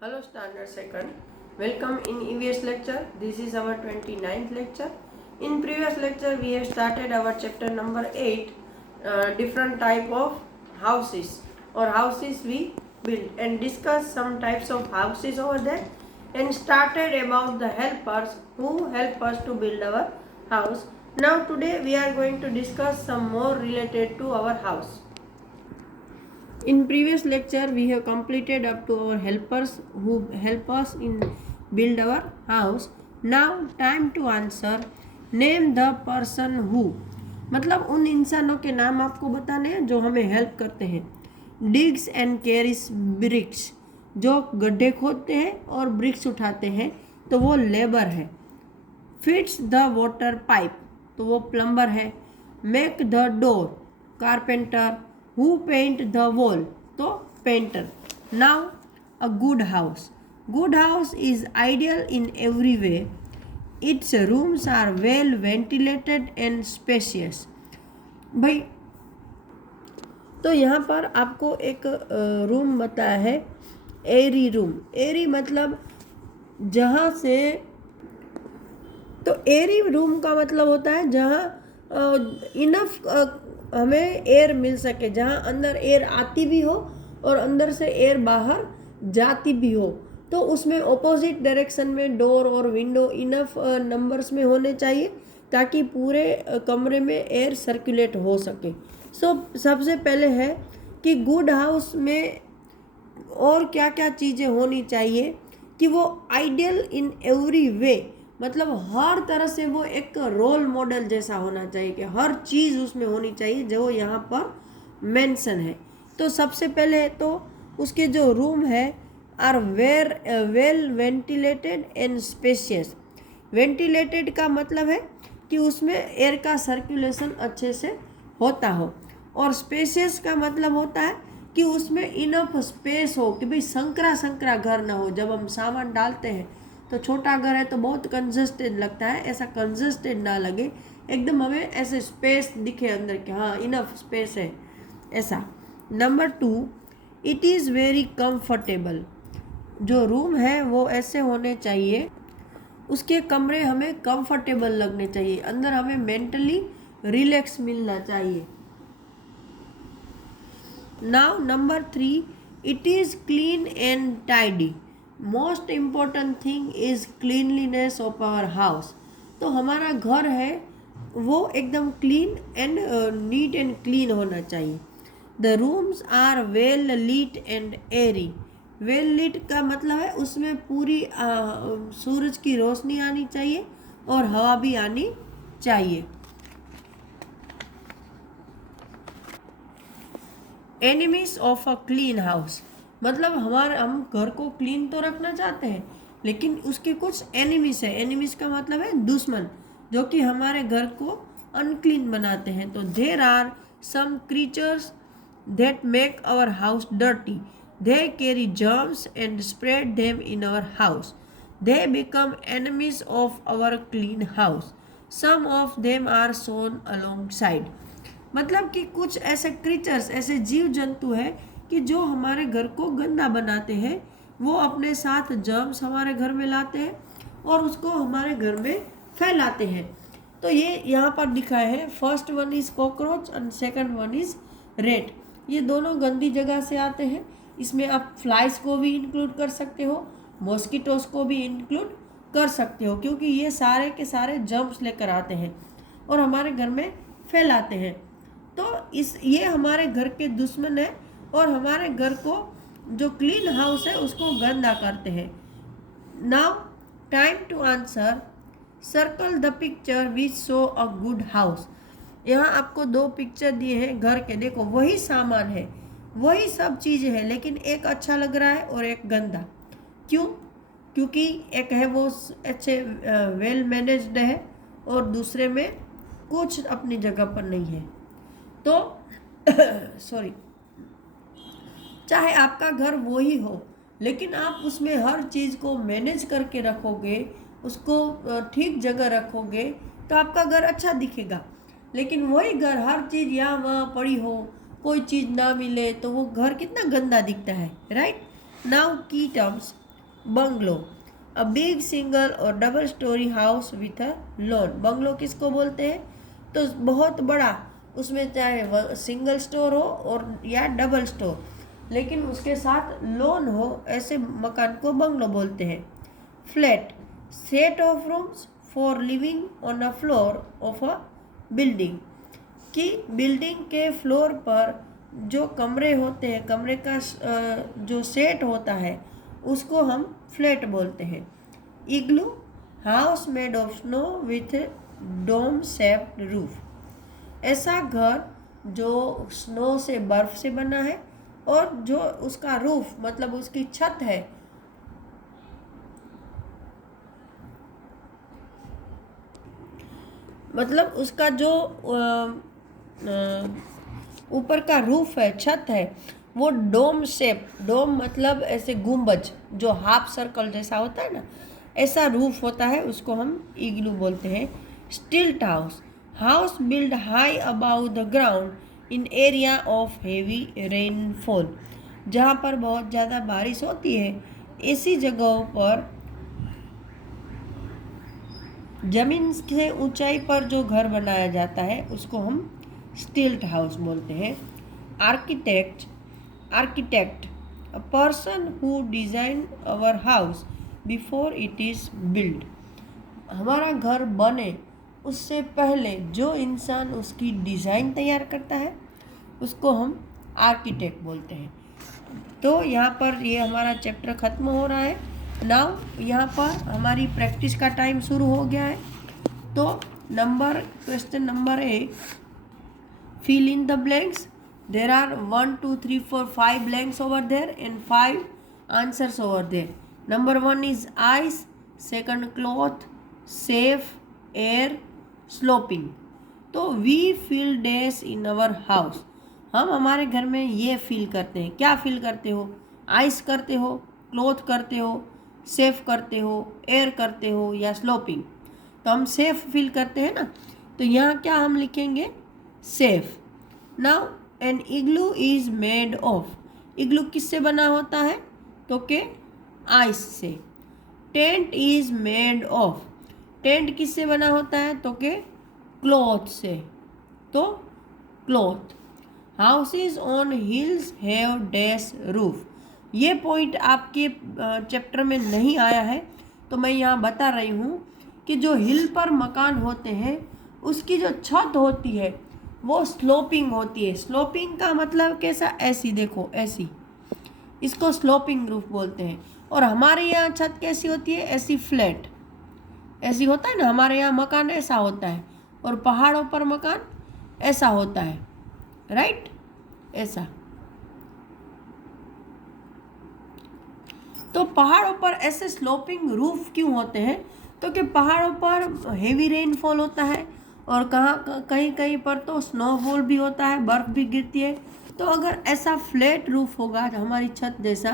Hello Standard Second. Welcome in EVS lecture. This is our 29th lecture. In previous lecture we have started our chapter number 8, different type of houses or houses we build, and discussed some types of houses over there, and started about the helpers who help us to build our house. Now today we are going to discuss some more related to our house. In previous lecture we have completed up to our helpers who help us in build our house. Now time to answer. Name the person who, मतलब उन इंसानों के नाम आपको बताने हैं जो हमें हेल्प करते हैं. डिग्स एंड कैरीज ब्रिक्स, जो गड्ढे खोदते हैं और ब्रिक्स उठाते हैं, तो वो लेबर है. फिट्स द वाटर पाइप, तो वो प्लम्बर है. Make the door, carpenter. Who paint the wall, तो painter. Now a good house. Good house is ideal in every way. Its rooms are well ventilated and spacious. भाई, तो यहाँ पर आपको एक रूम बताया है, एरी रूम. एरी मतलब जहाँ से, तो एरी रूम का मतलब होता है जहाँ इनफ हमें एयर मिल सके, जहाँ अंदर एयर आती भी हो और अंदर से एयर बाहर जाती भी हो. तो उसमें ऑपोजिट डायरेक्शन में डोर और विंडो इनफ नंबर्स में होने चाहिए ताकि पूरे कमरे में एयर सर्कुलेट हो सके. सबसे पहले है कि गुड हाउस में और क्या क्या चीज़ें होनी चाहिए कि वो आइडियल इन एवरी वे, मतलब हर तरह से वो एक रोल मॉडल जैसा होना चाहिए कि हर चीज़ उसमें होनी चाहिए जो यहाँ पर मेंशन है. तो सबसे पहले तो उसके जो रूम है are well ventilated and spacious. Ventilated का मतलब है कि उसमें एयर का सर्कुलेशन अच्छे से होता हो, और स्पेशियस का मतलब होता है कि उसमें इनफ स्पेस हो, कि भाई संकरा घर ना हो. जब हम सामान डालते हैं तो छोटा घर है तो बहुत कंजस्टेड लगता है, ऐसा कंजस्टेड ना लगे, एकदम हमें ऐसे स्पेस दिखे अंदर के, हाँ इनफ स्पेस है ऐसा. Number 2, it is very comfortable. जो रूम है वो ऐसे होने चाहिए, उसके कमरे हमें कंफर्टेबल लगने चाहिए, अंदर हमें मेंटली रिलैक्स मिलना चाहिए. Now number 3, it is clean and tidy. Most important thing is cleanliness of our house. तो हमारा घर है वो एकदम clean and neat and clean होना चाहिए. The rooms are well lit and airy. Well lit का मतलब है उसमें पूरी सूरज की रोशनी आनी चाहिए और हवा भी आनी चाहिए. Enemies of a clean house, मतलब हम घर को क्लीन तो रखना चाहते हैं लेकिन उसके कुछ एनिमीज है. एनिमीज का मतलब है दुश्मन, जो कि हमारे घर को अनक्लीन बनाते हैं. तो there are some creatures that make our house dirty. They carry germs and spread them in our house. They become enemies of our clean house. Some of them are shown alongside. मतलब कि कुछ ऐसे creatures, ऐसे जीव जंतु हैं कि जो हमारे घर को गंदा बनाते हैं. वो अपने साथ जर्म्स हमारे घर में लाते हैं और उसको हमारे घर में फैलाते हैं. तो ये यहाँ पर दिखा है. First one is cockroach and second one is rate. ये दोनों गंदी जगह से आते हैं. इसमें आप फ्लाइज को भी इंक्लूड कर सकते हो, मॉस्किटोस को भी इंक्लूड कर सकते हो, क्योंकि ये सारे के सारे जर्म्स लेकर आते हैं और हमारे घर में फैलाते हैं. तो ये हमारे घर के दुश्मन है और हमारे घर को जो क्लीन हाउस है उसको गंदा करते हैं. Now time to answer. Circle the picture which show a good house. यहाँ आपको 2 पिक्चर दिए हैं घर के. देखो वही सामान है, वही सब चीज़ें हैं, लेकिन एक अच्छा लग रहा है और एक गंदा. क्यों? क्योंकि एक है वो अच्छे वेल मैनेज्ड है और दूसरे में कुछ अपनी जगह पर नहीं है. तो सॉरी, चाहे आपका घर वो ही हो लेकिन आप उसमें हर चीज़ को मैनेज करके रखोगे, उसको ठीक जगह रखोगे तो आपका घर अच्छा दिखेगा. लेकिन वही घर हर चीज़ यहाँ वहाँ पड़ी हो, कोई चीज़ ना मिले, तो वो घर कितना गंदा दिखता है. Right. Now key terms. Bungalow, a big single और double storey house with a lawn. Bungalow किसको बोलते हैं? तो बहुत बड़ा, उसमें चाहे सिंगल स्टोर हो और या डबल स्टोर, लेकिन उसके साथ लॉन हो, ऐसे मकान को बंगलो बोलते हैं। Flat, set of rooms for living on a floor of a building, कि बिल्डिंग के फ्लोर पर जो कमरे होते हैं, कमरे का जो सेट होता है, उसको हम फ्लैट बोलते हैं। Igloo, house made of snow with dome shaped roof, ऐसा घर जो स्नो से, बर्फ से बना है और जो उसका रूफ मतलब उसकी छत है, मतलब उसका जो ऊपर का रूफ है, छत है, वो डोम शेप, डोम मतलब ऐसे गुंबज जो हाफ सर्कल जैसा होता है ना, ऐसा रूफ होता है, उसको हम इग्लू बोलते हैं। स्टिल्ट house, house build high about the ground in area of heavy rainfall, जहाँ पर बहुत ज़्यादा बारिश होती है, ऐसी जगहों पर जमीन से ऊंचाई पर जो घर बनाया जाता है उसको हम स्टिल्ट हाउस बोलते हैं। Architect, architect, a person who design our house before it is build, हमारा घर बने उससे पहले जो इंसान उसकी डिज़ाइन तैयार करता है उसको हम आर्किटेक्ट बोलते हैं। तो यहाँ पर ये हमारा चैप्टर ख़त्म हो रहा है। नाउ यहाँ पर हमारी प्रैक्टिस का टाइम शुरू हो गया है। तो question number A, fill in the blanks. There are 1 2 3 4 5 blanks over there and 5 answers over there. Number 1 is ice, second cloth, safe, air, sloping. तो we feel days in our house, हम हमारे घर में ये फील करते हैं। क्या feel करते हो? आइस करते हो, क्लोथ करते हो, सेफ करते हो, एयर करते हो या स्लोपिंग? तो हम सेफ फील करते हैं ना, तो यहाँ क्या हम लिखेंगे? Safe. Now an igloo is made of, igloo किससे बना होता है? तो के आइस से। Tent is made of, tent किससे बना होता है? तो के क्लॉथ से, तो cloth. Houses on hills have dash roof, ये पॉइंट आपके चैप्टर में नहीं आया है, तो मैं यहाँ बता रही हूँ कि जो हिल पर मकान होते हैं उसकी जो छत होती है वो स्लोपिंग होती है। स्लोपिंग का मतलब कैसा? ऐसी, देखो ऐसी, इसको स्लोपिंग रूफ बोलते हैं। और हमारे यहाँ छत कैसी होती है? ऐसी फ्लैट, ऐसी होता है ना, हमारे यहाँ मकान ऐसा होता है और पहाड़ों पर मकान ऐसा होता है, राइट, ऐसा। तो पहाड़ों पर ऐसे स्लोपिंग रूफ क्यों होते हैं? तो कि पहाड़ों पर हेवी रेनफॉल होता है और कहीं कहीं पर तो स्नोफॉल भी होता है, बर्फ़ भी गिरती है। तो अगर ऐसा फ्लैट रूफ होगा हमारी छत जैसा,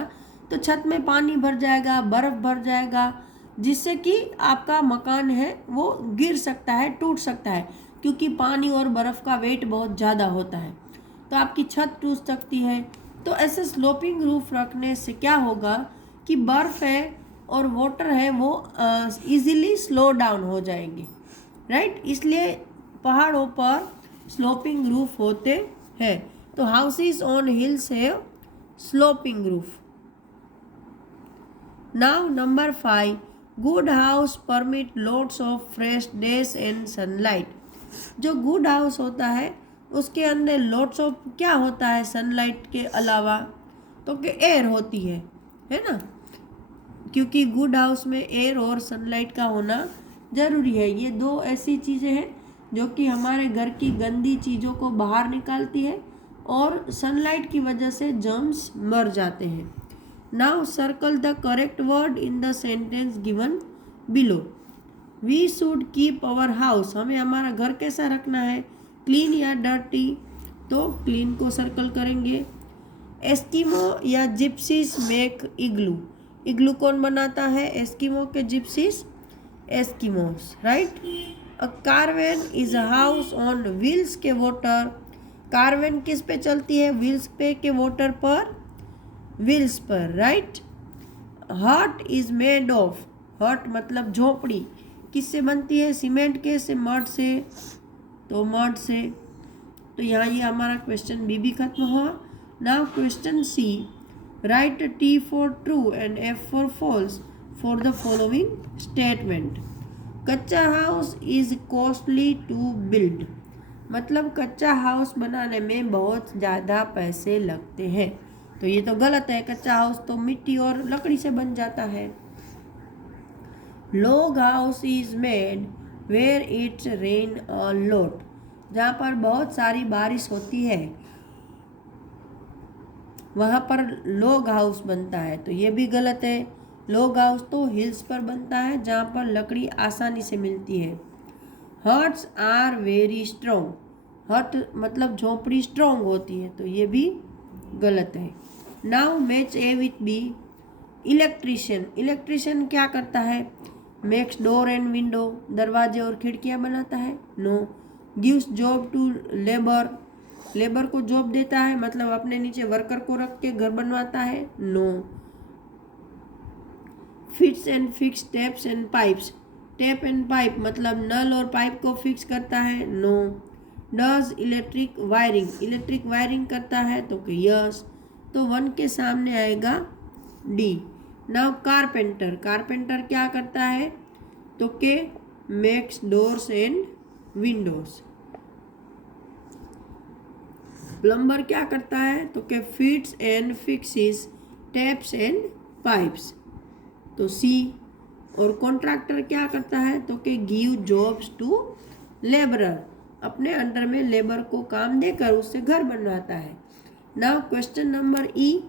तो छत में पानी भर जाएगा, बर्फ़ भर जाएगा, जिससे कि आपका मकान है वो गिर सकता है, टूट सकता है, क्योंकि पानी और बर्फ़ का वेट बहुत ज़्यादा होता है, तो आपकी छत टूट सकती है। तो ऐसे स्लोपिंग रूफ रखने से क्या होगा कि बर्फ़ है और वाटर है वो इजीली स्लो डाउन हो जाएंगे, राइट। इसलिए पहाड़ों पर स्लोपिंग रूफ होते हैं। तो houses on hills have sloping roof. Now number 5, good house permit loads of fresh days and sunlight. जो गुड हाउस होता है उसके अंदर लोड्स ऑफ क्या होता है? सनलाइट के अलावा तो कि एयर होती है ना, क्योंकि गुड हाउस में एयर और सनलाइट का होना ज़रूरी है। ये दो ऐसी चीज़ें हैं जो कि हमारे घर की गंदी चीज़ों को बाहर निकालती है और सनलाइट की वजह से जर्म्स मर जाते हैं। Now circle the correct word in the sentence given below. We should keep our house, हमें हमारा घर कैसा रखना है? क्लीन या डर्टी? तो क्लीन को सर्कल करेंगे। एस्किमो या जिप्सीज मेक इग्लू, इग्लू कौन बनाता है? एस्किमो के gypsies, Eskimos, right. A कारवेन is a house on wheels के वाटर, कारवेन किस पे चलती है? व्हील्स पे के वाटर पर, व्हील्स पर, राइट। हट इज मेड ऑफ, हट मतलब झोपड़ी, किससे बनती है? सीमेंट के से, मड से, तो मड से। तो यहाँ ये हमारा क्वेश्चन बी भी खत्म हुआ। Now question C, write T for true and F for false for the following statement. Kachcha house is costly to build, मतलब कच्चा हाउस बनाने में बहुत ज़्यादा पैसे लगते हैं। तो ये तो गलत है, कच्चा हाउस तो मिट्टी और लकड़ी से बन जाता है। Log house is made where it's rain a lot, जहाँ पर बहुत सारी बारिश होती है वहाँ पर लॉग हाउस बनता है। तो ये भी गलत है, लॉग हाउस तो हिल्स पर बनता है जहाँ पर लकड़ी आसानी से मिलती है। हट्स आर वेरी स्ट्रॉन्ग, हट मतलब झोपड़ी स्ट्रॉन्ग होती है, तो ये भी गलत है। Now match A with B. Electrician, electrician क्या करता है? मेक्स डोर एंड विंडो, दरवाजे और खिड़कियाँ बनाता है। No. Gives job to labour, labour को जॉब देता है, मतलब अपने नीचे वर्कर को रख के घर बनवाता है। No. Fits and fix taps and pipes, tap and pipe मतलब नल और पाइप को फिक्स करता है। No. Does electric wiring, electric wiring करता है, तो यस। तो 1 के सामने आएगा डी। नाउ कारपेंटर, कारपेंटर क्या करता है? तो के makes doors and Windows. Plumber क्या करता है? तो के fits and fixes taps and pipes, तो सी। और कॉन्ट्रैक्टर क्या करता है? तो के गिव जॉब्स टू लेबरर, अपने अंडर में लेबर को काम देकर उससे घर बनवाता है। Now question number E,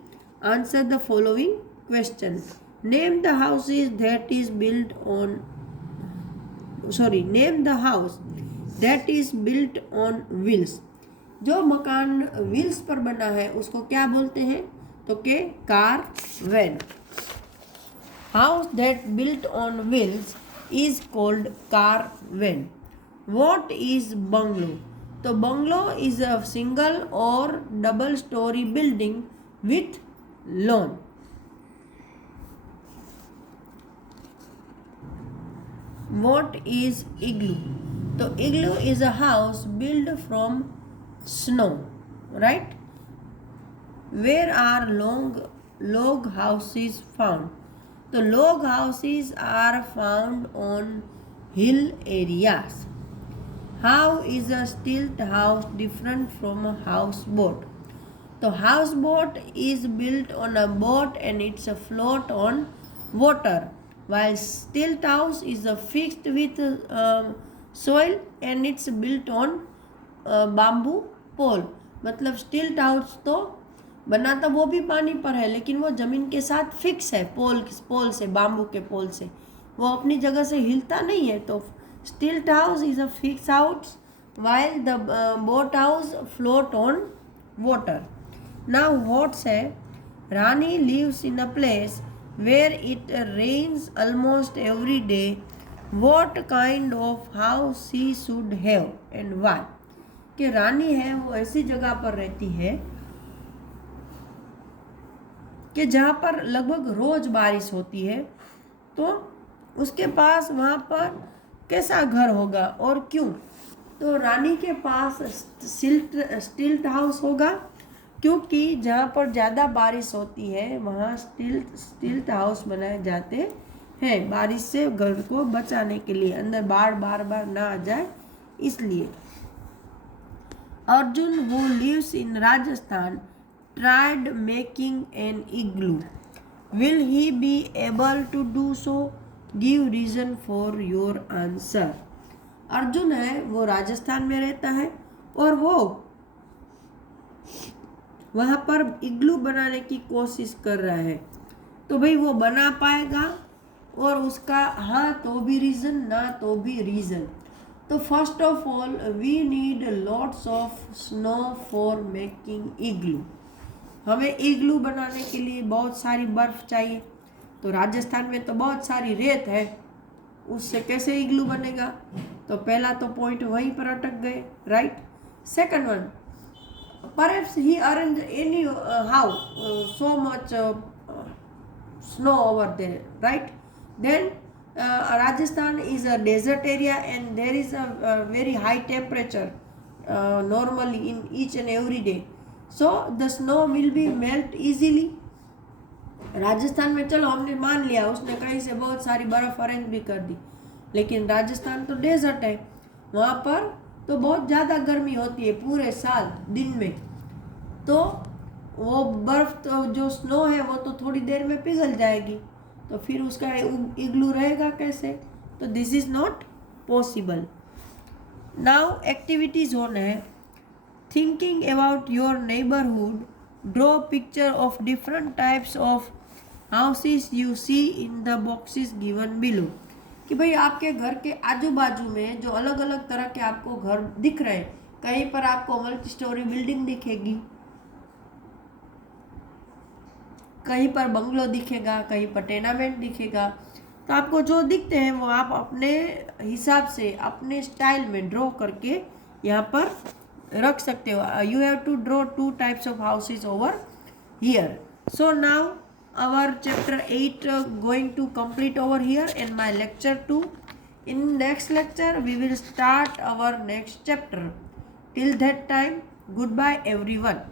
answer the following question. Name the houses that is built on, name the house that is built on wheels, जो मकान व्हील्स पर बना है उसको क्या बोलते हैं? तो के caravan. House that built on wheels is called caravan. What is bungalow? तो बंगलो इज अ सिंगल और double storey building with lawn. What is igloo? तो igloo is a house built from snow, right? Where are log houses found? तो log houses are found on hill areas. How is a stilt house different from a houseboat? तो houseboat is built on a boat and it's a float on water, while stilt house is a fixed with soil and it's built on bamboo pole। मतलब स्टिल्ट house तो बना तो वो भी पानी पर है, लेकिन वो जमीन के साथ फिक्स है, पोल से, बाम्बू के पोल से, वो अपनी जगह से हिलता नहीं है। तो स्टिल्ट house is a fix house while the boat house float on water. Now what say? Rani lives in a place where it rains almost every day. What kind of house she should have and why? कि रानी है वो ऐसी जगह पर रहती है कि जहाँ पर लगभग रोज बारिश होती है, तो उसके पास वहाँ पर कैसा घर होगा और क्यों? तो रानी के पास स्टिल्ट हाउस होगा, क्योंकि जहाँ पर ज़्यादा बारिश होती है वहाँ स्टिल्ट हाउस बनाए जाते हैं, बारिश से घर को बचाने के लिए, अंदर बार बार ना आ जाए इसलिए। Arjun who lives in Rajasthan tried making an igloo. Will he be able to do so? Give reason for your answer. Arjun है वो राजस्थान में रहता है और वो वहाँ पर इग्लू बनाने की कोशिश कर रहा है, तो भाई वो बना पाएगा? और उसका हाँ तो भी रीज़न, ना तो भी रीज़न। तो first of all we need lots of snow for making igloo. हमें इग्लू बनाने के लिए बहुत सारी बर्फ़ चाहिए, तो राजस्थान में तो बहुत सारी रेत है, उससे कैसे इग्लू बनेगा? तो पहला तो पॉइंट वहीं पर अटक गए, right. Second one, perhaps he arrange any how so much snow over there, right? Then Rajasthan is a desert area and there is a very high temperature normally in each and every day, so the snow will be melt easily. Rajasthan में चलो हमने मान लिया उसने कहीं से बहुत सारी बर्फ अरेंज भी कर दी, लेकिन राजस्थान तो डेजर्ट है, वहाँ पर तो बहुत ज़्यादा गर्मी होती है पूरे साल दिन में, तो वो बर्फ तो जो स्नो है वो तो थोड़ी देर में पिघल जाएगी, तो फिर उसका इग्लू रहेगा कैसे? तो this is not possible. Now activities होना है. Thinking about your neighbourhood, draw picture of different types of houses you see in the boxes given below. कि भाई आपके घर के आजू बाजू में जो अलग अलग तरह के आपको घर दिख रहे हैं, कहीं पर आपको मल्टी स्टोरी बिल्डिंग दिखेगी, कहीं पर बंगलो दिखेगा, कहीं पर टेनामेंट दिखेगा, तो आपको जो दिखते हैं वो आप अपने हिसाब से अपने स्टाइल में ड्रॉ करके यहाँ पर रख सकते हो. You have to draw 2 types of houses over here. So now our chapter 8 going to complete over here in my lecture 2. In next lecture we will start our next chapter. Till that time, goodbye everyone.